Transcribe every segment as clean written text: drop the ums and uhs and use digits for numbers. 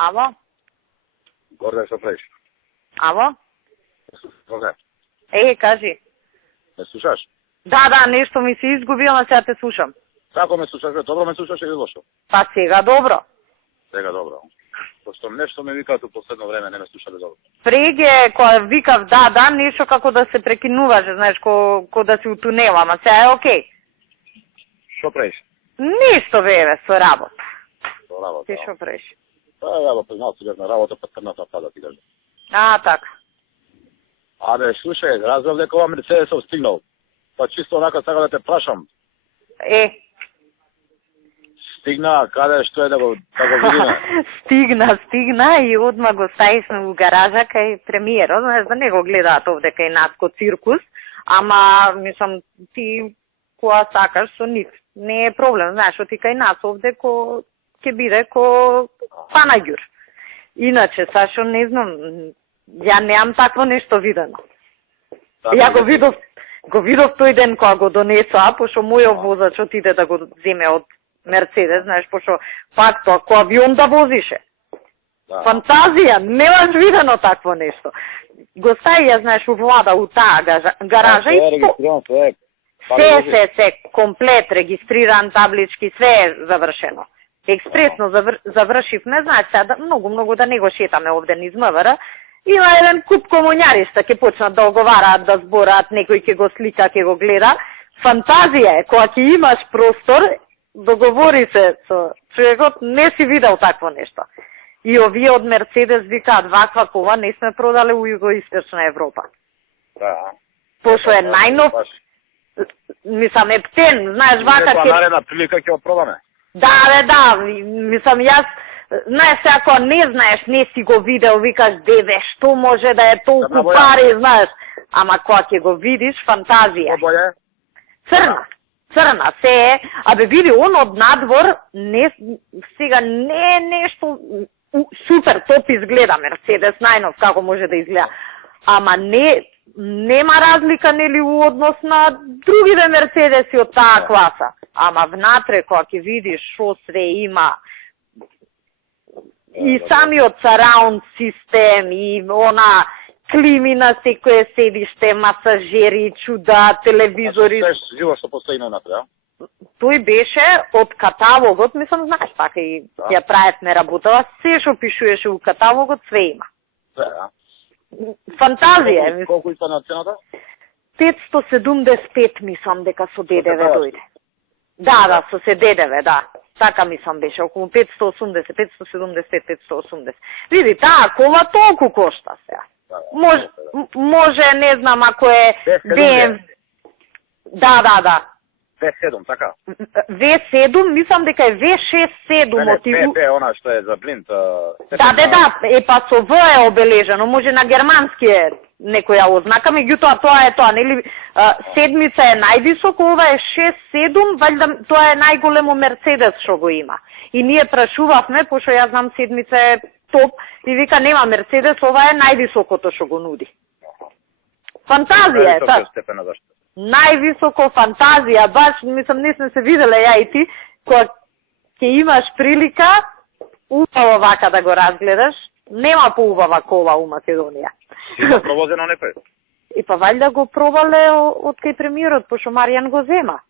Ало? Горде, што правиш? Ало? Горде. Кажи. Ме слушаш? Да, нешто ми се изгубило, сега те слушам. Како ме слушаш? Добро ме слушаш или лошо? Па сега добро. Сега добро. Пошто нешто ме викаат у последно време, не ме слушале добро. Преге, која викав да, нешто како да се прекинуваше, знаеш, ко да си у тунела, ама сега е окей. Што правиш? Ништо со работа. Со работа. Ти што правиш? Па, ја го признал си на работа, па трната пада ти кажа. Така. Абе, слушај, разбрав дека ова Мерцедесов стигнал. Па чисто онака сакам да те прашам. Стигна, каде, што е да го видиме? Стигна и одма го ставивме у гаража кај премиерот, знаеш да не го гледаат овде кај нас ко циркус, ама, мислам, ти која сакаш со нив, не е проблем, знаеш, ти кај нас овде ќе биде ко Панаѓур. Иначе, Сашо, не знам, ја неам такво нешто видено. Ја го видов тој ден кога го донесоа, пошто мојот возач отиде да го земе од Мерцедес, знаеш, пошто пак тоа кој авион да возише. Фантазија, немаш видено такво нешто. Го ставија, знаеш, у влада, у таа гаража и се, комплет, регистриран, таблички, све е завршено. Експресно завршивме, знаеш, сега многу да не го шетаме овде низ МВР. Има еден куп комуњари што ќе почнат да оговараат, да збораат, некој ќе го слика, ќе го гледа. Фантазија е, кога ќе имаш простор, договори се со човекот, не си видел такво нешто. И овие од Мерцедес викаат, ваква кола не сме продале у Југоисточна Европа. Да. Пошто е најнов, мислам, ептен, знаеш, вака ќе... Наредна прилика ќе опробаме. Да, мислам, јас, знаеш, ако не знаеш, не си го видел, викаш, деве, што може да е толку пари, знаеш, ама кога ќе го видиш, фантазија. Обоја? Црна, се е, абе види, он од надвор, сега не е нешто супер топ изгледа Мерцедес, најнов, како може да изгледа, ама нема разлика, нели, у однос на другите Мерцедеси од таа класа. Ама внатре, кога ќе видиш шо све има, и самиот сараунд систем, и она клими на секое седиште, масажери, чуда, телевизори. Живо што постои внатре, а? Тој беше од каталогот, мислам, знаеш, така и ја правевме работава, се што пишуваше у каталогот, све има. Фантазија, мислам. Колку испадна цената? 575, мислам, дека со ДДВ дојде. Да, со се ДДВ, да. Така мислам беше, околу 580, 570, 580. Види, таа кола толку кошта сега. Може, не знам, ако е BMW. Да. V7, така? V7, мислам дека е V6-7. Не, она што е за блинд. Да, па со В е обележено, може на германски е некоја ознака, меѓутоа тоа е тоа, нели, седмица е највисоко, ова е 6-7, валјда тоа е најголемо Мерцедес што го има. И ние прашувавме, пошто јас знам седмица е топ, и вика нема Мерцедес, ова е највисокото што го нуди. Фантазија е, највисоко фантазија, баш, мислам, не сме се виделе ја и ти, кога ќе имаш прилика, убаво вака да го разгледаш, нема поубава кола у Македонија. Има провозено некој? И па валјда го пробале од кај премиерот, пошто Маријан го зема.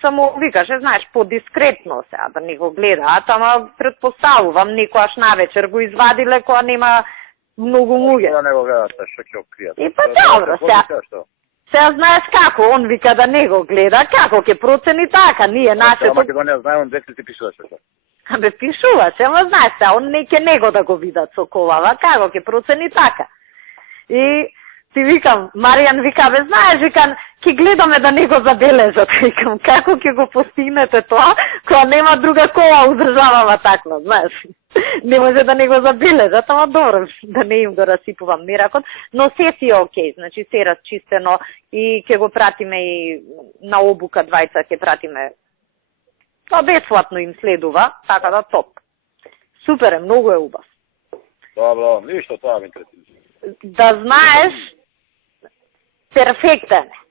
Само викаше, знаеш, подискретно сега да не го гледаат, ама предпоставувам, некојаш навечер го извадиле кога нема многу луѓе. Да не го гледате, што ќе откријат. И па добро, сега знаеш како, он вика да не го гледа, како ќе процени така, ние нашето... Македонија знае, он деци ти пишуваше тоа. Абе, пишуваше, ама знаеш сега, он не ќе него да го видат со колава, како ќе процени така. И ти викам, Маријан вика, бе, знаеш, викам, ќе гледаме да не го забележат, викам, како ќе го постигнете тоа, кога нема друга кола удржавава таква, знаеш. Не може да не го забележат, ама добро, да не им го расипувам меракот, но се си окей, значи се расчистено и ќе го пратиме и на обука двајца, ќе пратиме, тоа бесплатно им следува, така да топ. Супер е, многу е убав. Добро, ништо тоа ми интересира. Да знаеш, перфектен е.